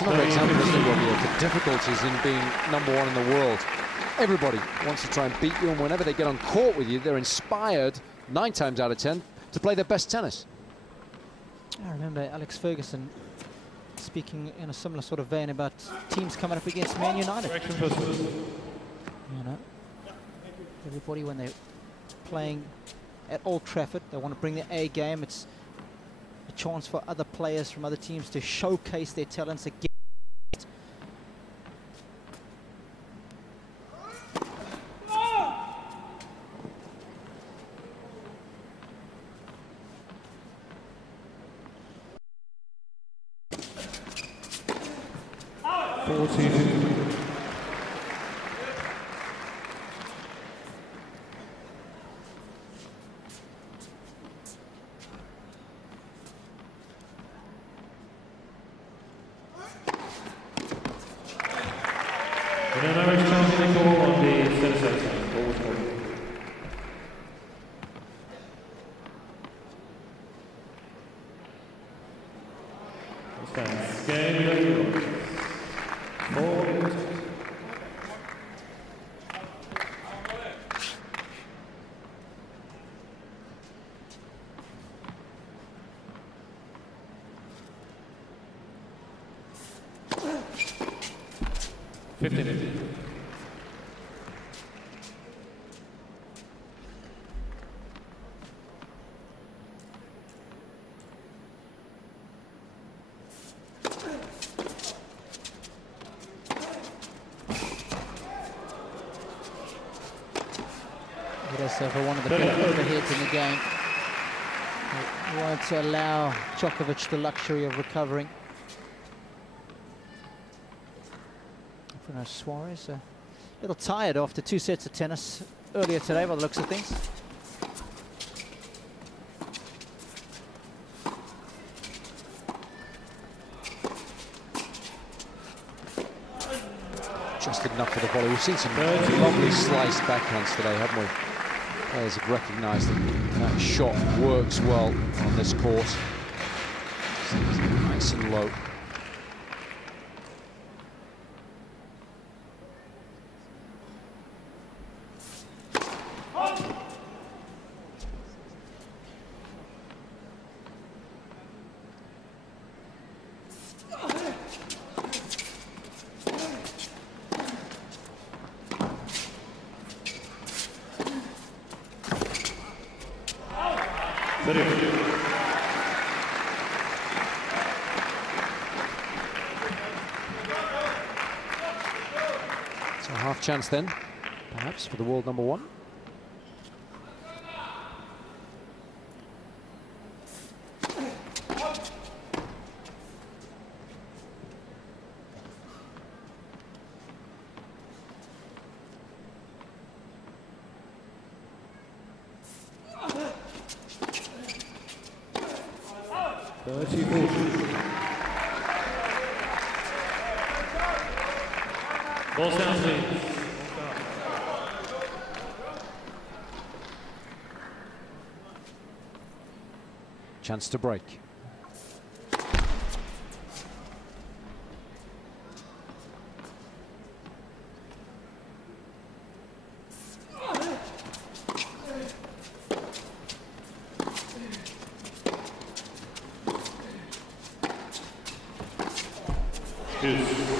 It's another example, isn't it, Robbie, of the difficulties in being #1 in the world. Everybody wants to try and beat you, and whenever they get on court with you, they're inspired, 9 times out of 10, to play their best tennis. I remember Alex Ferguson speaking in a similar sort of vein about teams coming up against Man United. You know, everybody, when they're playing at Old Trafford, they want to bring their A game. It's a chance for other players from other teams to showcase their talents again. For one of the big overheads in the game. They won't allow Djokovic the luxury of recovering. Suarez a little tired after 2 sets of tennis earlier today by the looks of things. Just enough for the volley. We've seen some lovely sliced backhands today, haven't we? Players have recognised that that shot works well on this course. Nice and low. So half chance then, perhaps, for the world #1. Ball sounds please. Chance to break.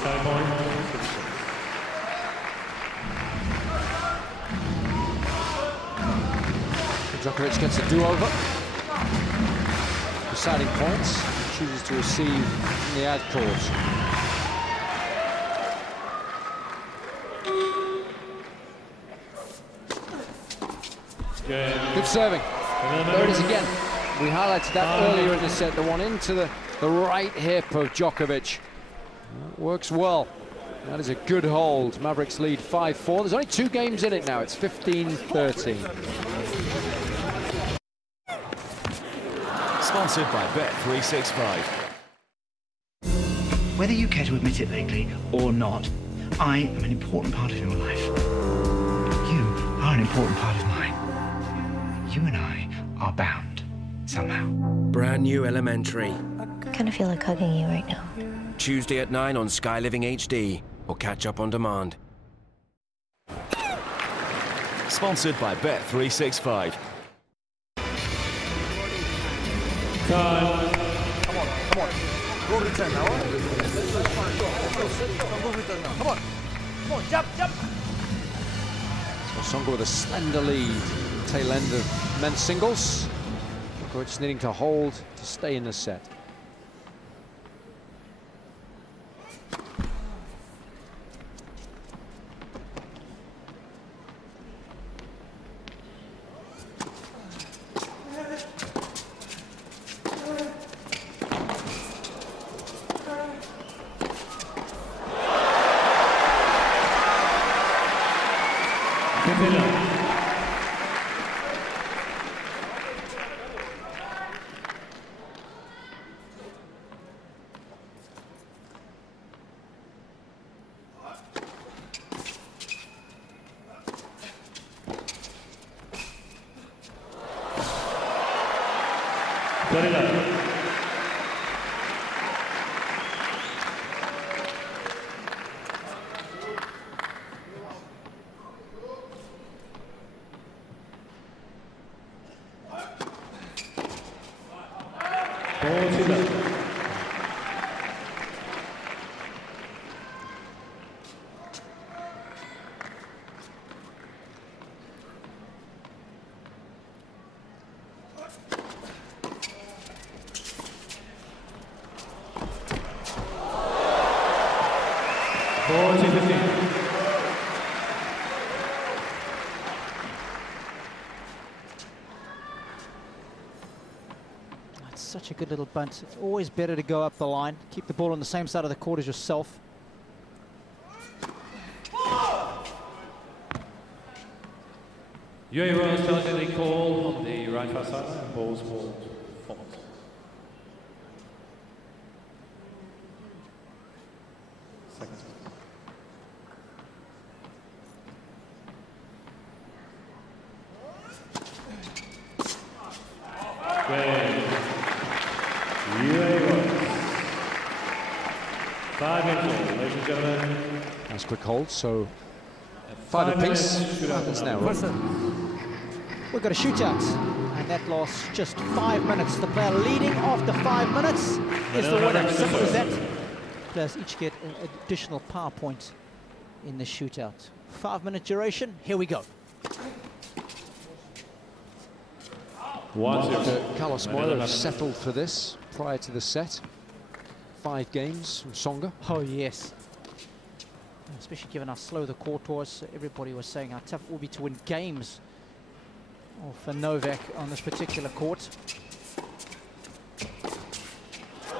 Time point. Djokovic gets a do-over. Deciding points, chooses to receive in the ad court. Good serving. There it is again. We highlighted that earlier in the set, the one into the right hip of Djokovic. Works well. That is a good hold. Mavericks lead 5-4. There's only 2 games in it now. It's 15-13. Sponsored by Bet365. Whether you care to admit it lately or not, I am an important part of your life. You are an important part of mine. You and I are bound. somehow. Brand new Elementary. I kind of feel like hugging you right now. Tuesday at 9 on Sky Living HD or catch up on demand. Sponsored by Bet365. Time. Come on. Go return now. Go return now. Come on, jump. So Songa with a slender lead, tail end of men's singles. Djokovic needing to hold to stay in the set. That's such a good little bunt. It's always better to go up the line. Keep the ball on the same side of the court as yourself. UAE Royals charging the call on the right far side and balls ball fault. Seconds. UAE Royals. 5 minutes, ladies and gentlemen. Nice quick hold, so 5 apiece. Happens now, right? We've got a shootout, and that lasts just 5 minutes. The player leading after 5 minutes is the winner. Simple as that. Players each get an additional power point in the shootout. 5-minute duration. Here we go. Carlos Moya settled for this prior to the set. 5 games from Songa. Oh, yes. Especially given how slow the court was. Everybody was saying how tough it will be to win games for Novak on this particular court.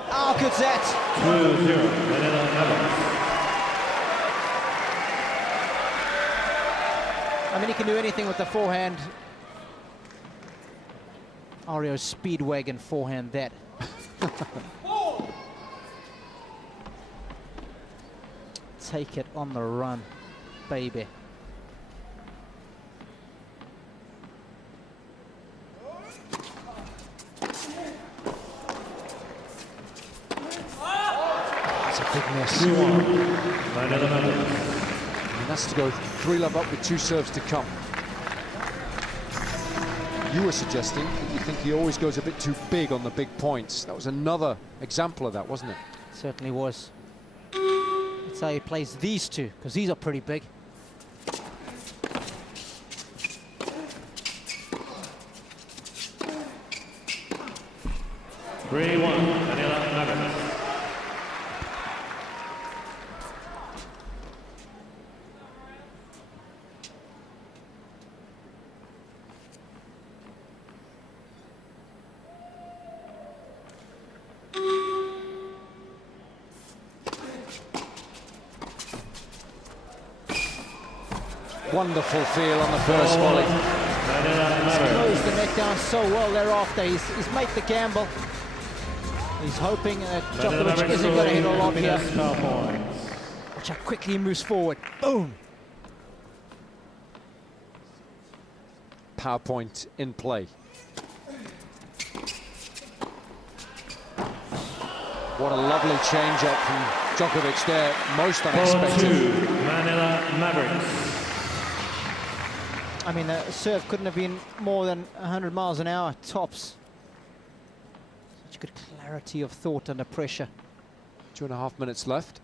How good's that? 2-0, Manila Mavericks. I mean, he can do anything with the forehand. Ario Speedwagon forehand that. Take it on the run, baby. That's a big miss. 2-1, Manila Mavericks. And that's to go 3-love up with 2 serves to come. You were suggesting that you think he always goes a bit too big on the big points. That was another example of that, wasn't it? Certainly was. That's how he plays these two, because these are pretty big. Manila Mavericks. Wonderful feel on the first volley. He's closed the net down so well thereafter. He's made the gamble. He's hoping that Djokovic isn't going to hit a lob here. Watch how quickly he moves forward. Boom! Power point in play. What a lovely change-up from Djokovic there, most unexpected. PART-2, Manila Mavericks. I mean, the serve couldn't have been more than 100 miles an hour, tops. Such good clarity of thought under pressure. 2.5 minutes left.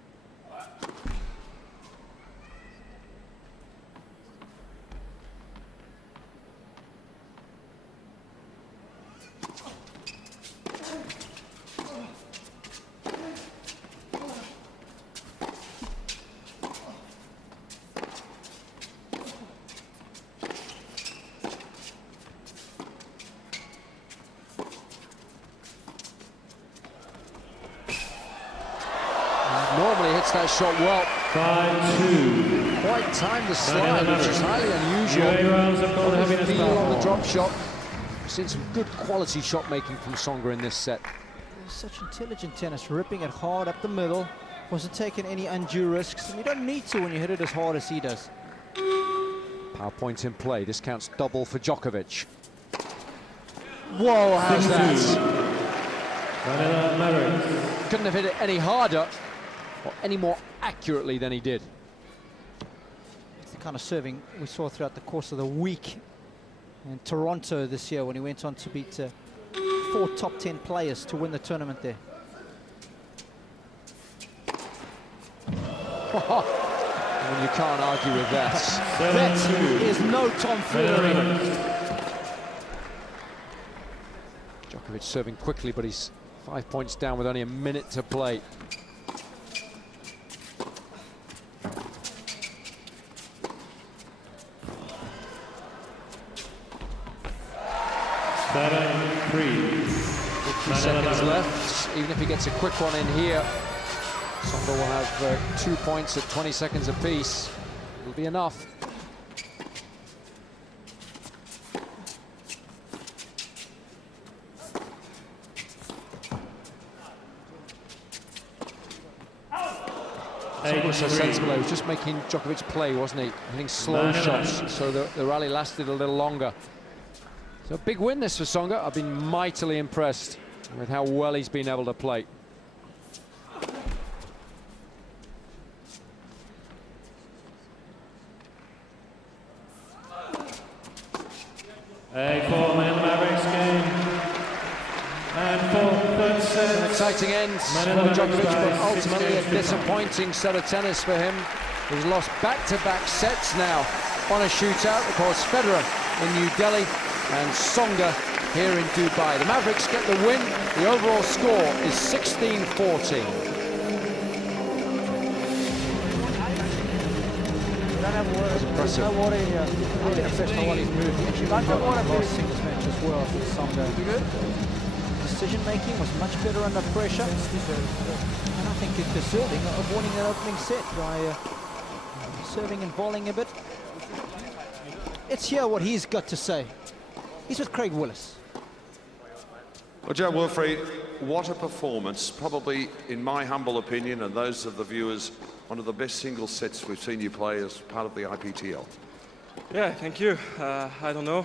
Normally hits that shot well. 5-2. Quite timed the slide, which is highly unusual. UAE rounds of On the happiness feel on the foul. drop shot. We've seen some good quality shot making from Tsonga in this set. Such intelligent tennis, ripping it hard up the middle. Wasn't taking any undue risks. And you don't need to when you hit it as hard as he does. Power point in play. This counts double for Djokovic. Whoa, how's that? Manila Mavericks. Couldn't have hit it any harder or any more accurately than he did. It's the kind of serving we saw throughout the course of the week in Toronto this year when he went on to beat 4 top 10 players to win the tournament there. I mean, you can't argue with that. That is no tomfoolery. Djokovic serving quickly, but he's 5 points down with only a minute to play. Seconds left. Even if he gets a quick one in here, Tsonga will have 2 points at 20 seconds apiece. It'll be enough. Tsonga was so sensible. He was just making Djokovic play, wasn't he? Hitting slow shots, so the rally lasted a little longer. So a big win this for Tsonga. I've been mightily impressed with how well he's been able to play. For Manila Mavericks game. And for third set. An exciting end for Manila Djokovic, but Mavericks by ultimately a 6 games. disappointing set of tennis for him. He's lost back-to-back sets now on a shootout. Of course, Federer in New Delhi and Tsonga here in Dubai. The Mavericks get the win. The overall score is 16-14. Impressive. No water here. I've been impressed by what he's moved. He actually moved well in the last singles match as well with Tsonga. Decision making was much better under pressure. And I think it's deserving of winning that opening set by serving and volleying a bit. Let's hear what he's got to say. He's with Craig Willis. Well, Joe Wilfried, what a performance. Probably, in my humble opinion, and those of the viewers, one of the best single sets we've seen you play as part of the IPTL. Yeah, thank you. I don't know.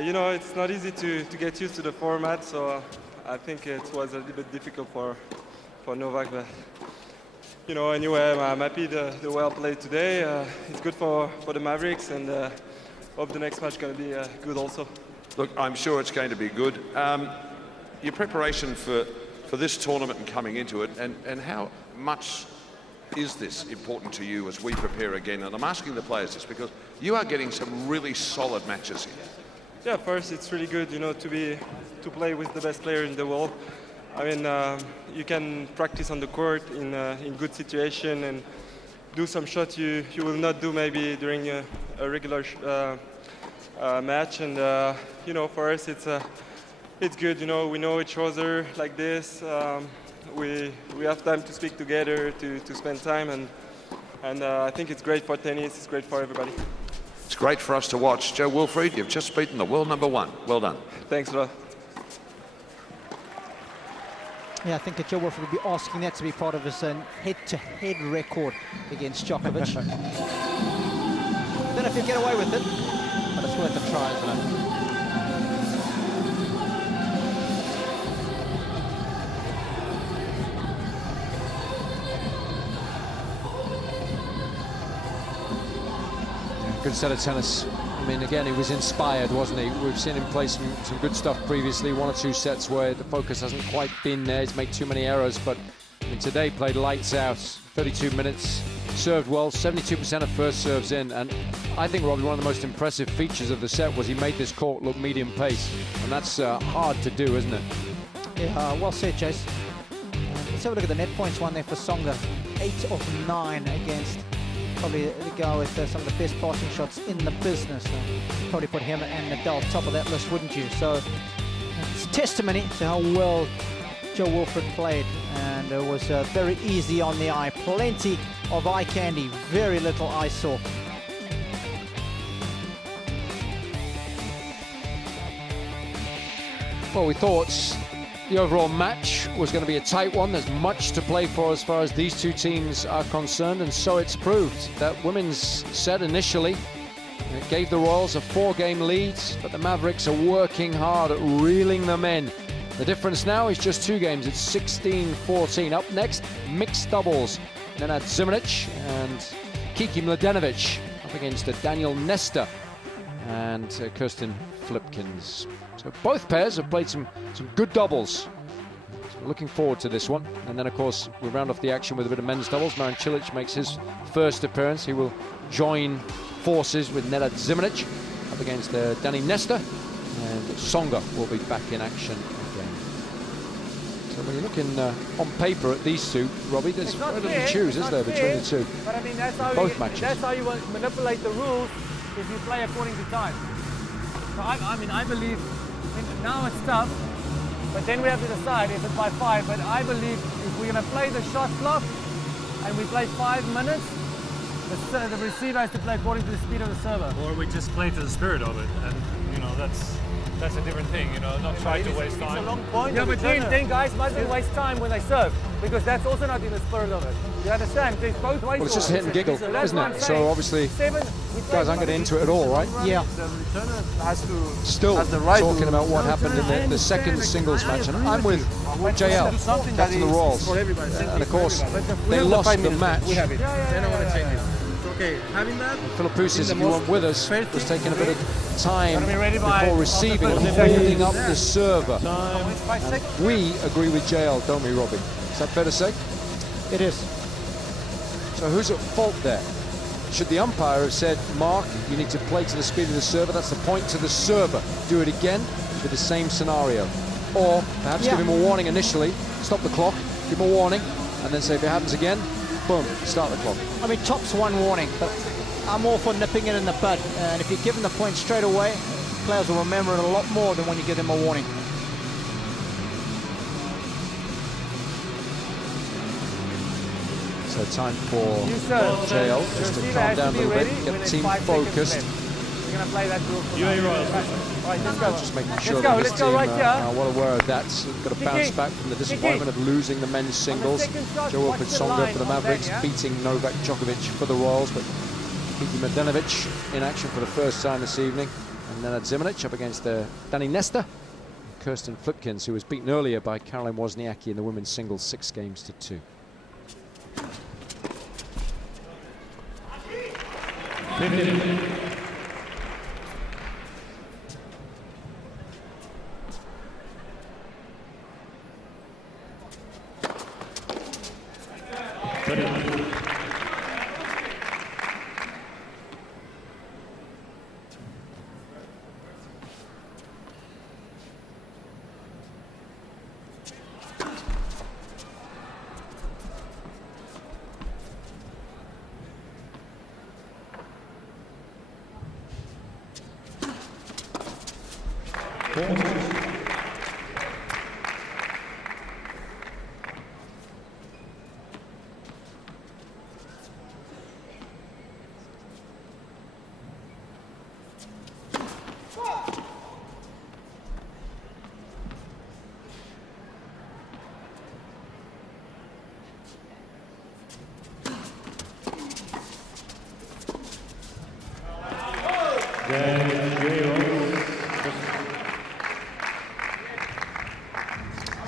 You know, it's not easy to get used to the format, so I think it was a little bit difficult for Novak. But, you know, anyway, I'm happy the well played today. It's good for the Mavericks, and hope the next match is going to be good also. Look, I'm sure it's going to be good. Your preparation for this tournament and coming into it, and how much is this important to you as we prepare again? And I'm asking the players this because you are getting some really solid matches here. Yeah, first it's really good, you know, to play with the best player in the world. I mean, you can practice on the court in good situation and do some shots you will not do maybe during a regular match. And you know, for us it's good. You know, we know each other like this. We have time to speak together, to spend time, and I think it's great for tennis. It's great for everybody. It's great for us to watch. Joe Wilfried, you've just beaten the world #1. Well done. Thanks a lot. Yeah, I think that Joe Wilfried will be asking that to be part of his head-to-head record against Djokovic. Don't know if he'll get away with it, but it's worth a try, isn't it? good set of tennis. I mean, again, he was inspired, wasn't he? We've seen him play some good stuff previously, 1 or 2 sets where the focus hasn't quite been there. He's made too many errors, but I mean, today played lights out, 32 minutes, served well, 72% of first serves in, and I think, Robbie, one of the most impressive features of the set was he made this court look medium pace, and that's hard to do, isn't it? Yeah, well said, Jace. Let's have a look at the net points one there for Tsonga. 8 of 9 against probably the guy with some of the best passing shots in the business. Probably put him and Nadal top of that list, wouldn't you? So it's testimony to how well Joe Wilfred played, and it was very easy on the eye. Plenty of eye candy, very little eye sore. Well, we thought the overall match was going to be a tight one. There's much to play for as far as these two teams are concerned, and so it's proved. That women's set initially gave the Royals a 4-game lead, but the Mavericks are working hard at reeling them in. The difference now is just 2 games. It's 16-14. Up next, mixed doubles. Nenad Zimonjic and Kiki Mladenovic up against Daniel Nesta and Kirsten Flipkens. So both pairs have played some good doubles. So we're looking forward to this one. And then, of course, we round off the action with a bit of men's doubles. Marin Cilic makes his first appearance. He will join forces with Nenad Zimonjic up against Danny Nesta. And Tsonga will be back in action again. So when you're looking on paper at these two, Robbie, there's very little to choose, is there, between the two? But I mean, that's how both matches. That's how you manipulate the rules, if you play according to time. So I believe, now it's tough, but then we have to decide if it's by 5. But I believe if we're going to play the shot clock and we play 5 minutes, the receiver has to play according to the speed of the server. Or we just play to the spirit of it, and you know that's a different thing. You know, not try to waste time. It's a long point. Yeah, but then guys mustn't waste time when they serve, because that's also not in the spirit of it. You understand? There's both ways. Well, it's just hit and giggle, isn't it? So obviously, guys aren't getting into it at all, right? Yeah. The returner has to still has the right talking about what happened in the second singles match, and I'm with JL, captain of the Royals, and of course they lost the match. We have it. They don't want to change it. Okay, having that. Philippoussis, if you weren't with us, was taking a bit of time before receiving and holding up the server. And we agree with JL, don't we, Robbie? Is that fair to say? It is. So who's at fault there? Should the umpire have said, Mark, you need to play to the speed of the server, that's the point to the server. Do it again with the same scenario. Or perhaps give him a warning initially, stop the clock, give him a warning, and then say if it happens again, boom, start the clock. I mean, top's one warning, but I'm all for nipping it in the bud. And if you give them the point straight away, players will remember it a lot more than when you give them a warning. So time for JL just to calm down a little bit, get the team focused. We're going to play that group. UAE Royals. Right, let's go. Just making sure that this team right are well aware of that. Got to bounce back from the disappointment of losing the men's singles. Joe Wilfred Tsonga for the Mavericks, beating Novak Djokovic for the Royals, but Kiki Mladenovic in action for the first time this evening. And Nenad Zimonjic up against Danny Nesta. Kirsten Flipkens, who was beaten earlier by Caroline Wozniacki in the women's singles 6-2.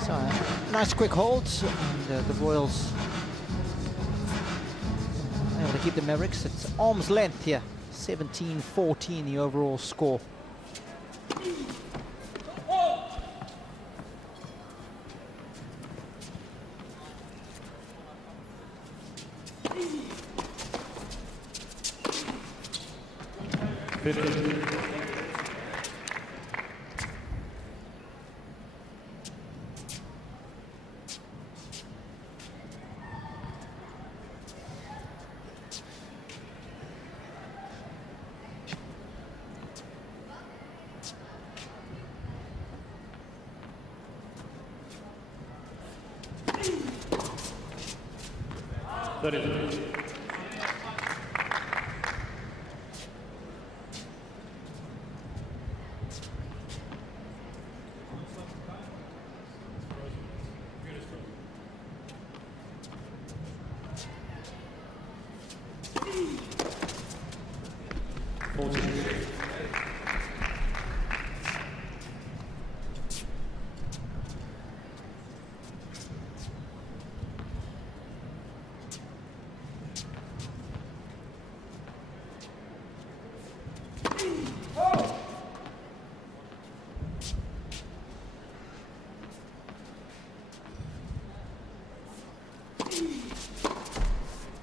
So, nice quick holds, and the Royals able to keep the Mavericks. It's arm's length here, 17-14 the overall score.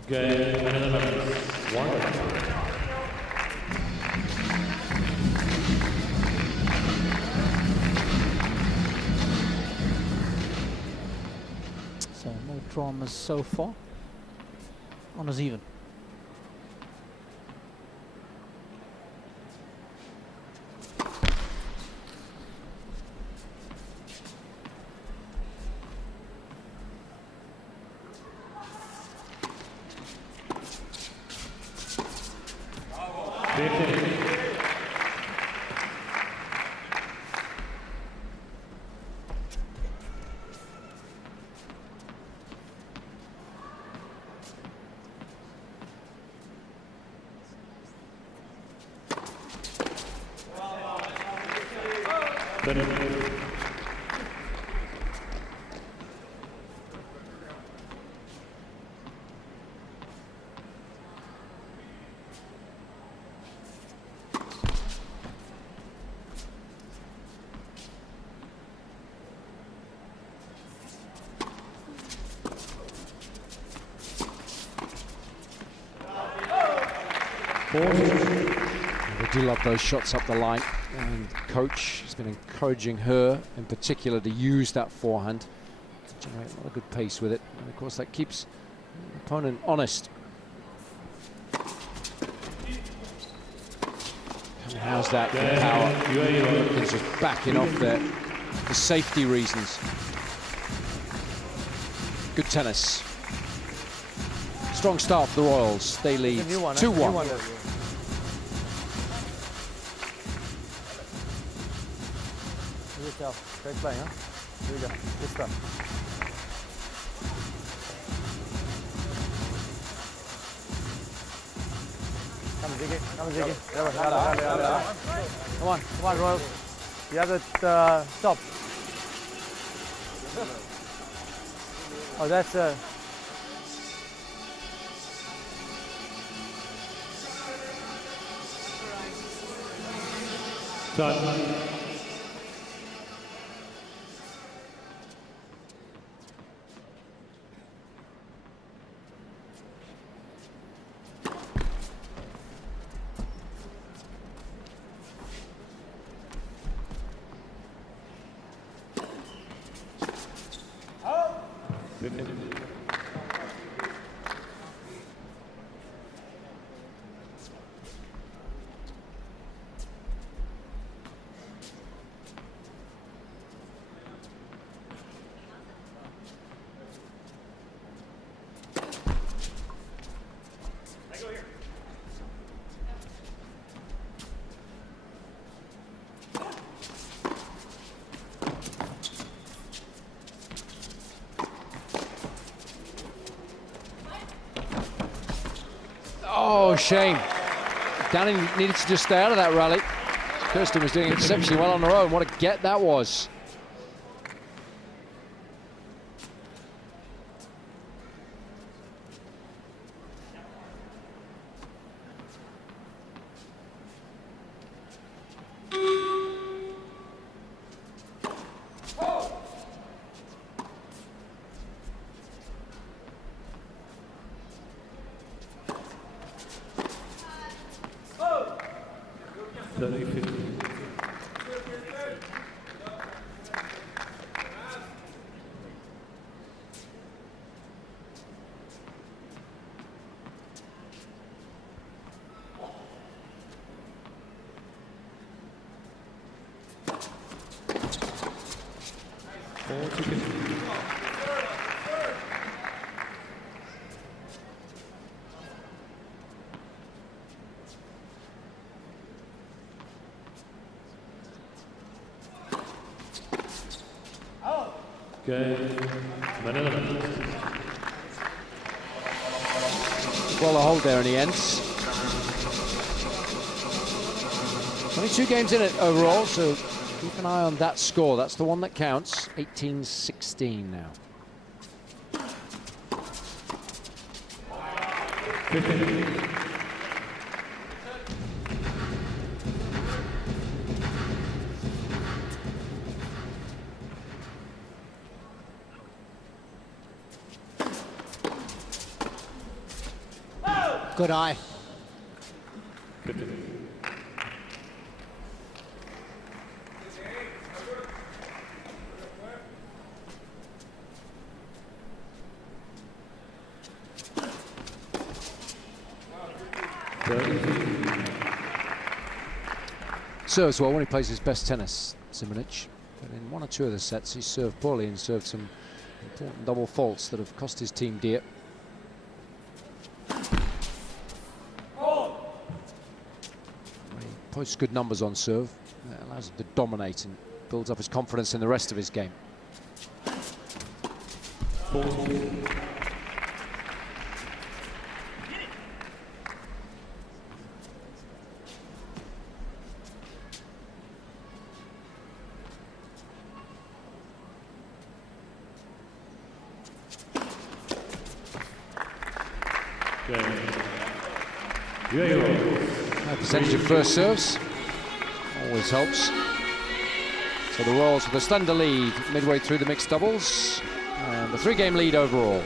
Game, Manila Mavericks, 1. So no dramas so far. On as even. We do love those shots up the line, and coach has been encouraging her in particular to use that forehand to generate a lot of good pace with it, and of course that keeps the opponent honest. And how's that for power? It's just backing off there for safety reasons. Good tennis. Strong start for the Royals. They lead 2-1. Great play, huh? Here we go. Good stuff. Come on, Ziggy. Come on, Ziggy. Come on, Royals. You have it, stop. Oh, that's Time. Oh, shame. Danny needed to just stay out of that rally. Kirsten was doing exceptionally well on her own. What a get that was. Okay. Manila. Well, a hold there in the end. Only 2 games in it overall, so keep an eye on that score. That's the one that counts. 18-16 now. 15. Good eye. 15. Serves well when he plays his best tennis, Simonic. But in 1 or 2 of the sets, he served poorly and served some important double faults that have cost his team dear. He posts good numbers on serve. That allows him to dominate and builds up his confidence in the rest of his game. 14. High percentage of first serves always helps. So the Royals with a slender lead midway through the mixed doubles, and the 3-game lead overall.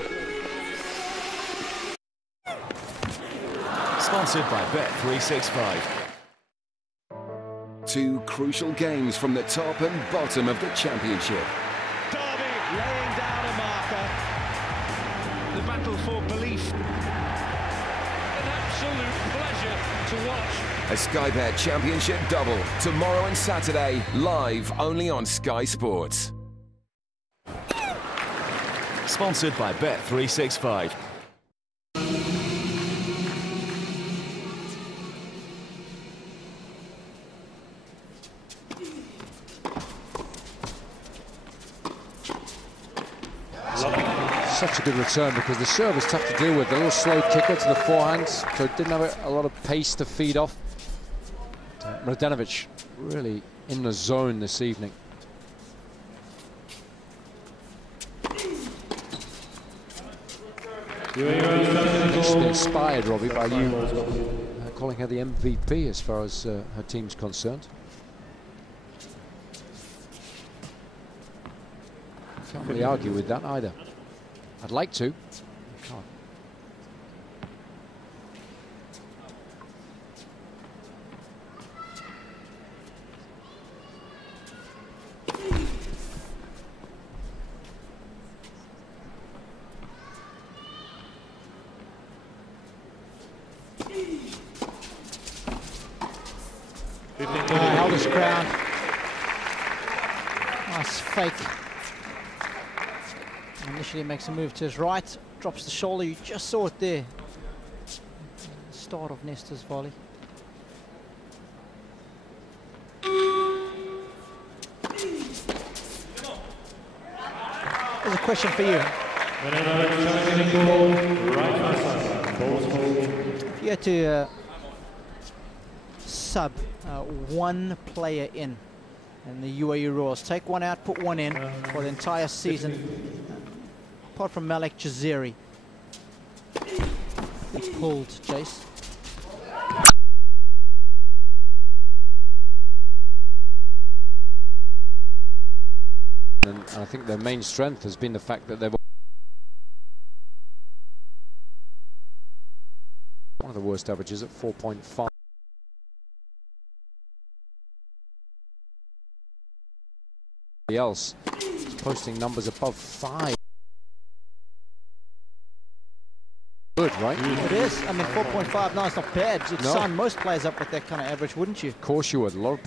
Sponsored by Bet365. 2 crucial games from the top and bottom of the championship. Derby laying down a marker. The battle for belief. An absolute pleasure to watch. A Sky Bet Championship double tomorrow and Saturday, live only on Sky Sports. Sponsored by Bet365. Such a good return because the serve is tough to deal with. A little slow kicker to the forehand, so it didn't have a lot of pace to feed off. Mladenovic really in the zone this evening. Just inspired, Robbie, by you calling her the MVP as far as her team's concerned. Can't really argue with that either. I'd like to. I can't. Held his ground. Nice fake. Initially makes a move to his right, drops the shoulder. You just saw it there. Start of Nestor's volley. There's a question for you. If you had to sub 1 player in the UAE Royals, take one out, put one in for the entire season, apart from Malik Jaziri. He pulled, Jace. And I think their main strength has been the fact that they've one of the worst averages at 4.5. Else is posting numbers above 5. Good, right? It is. I mean, 4.5 now is not bad. You'd sign most players up with that kind of average, wouldn't you? Of course you would. A lot of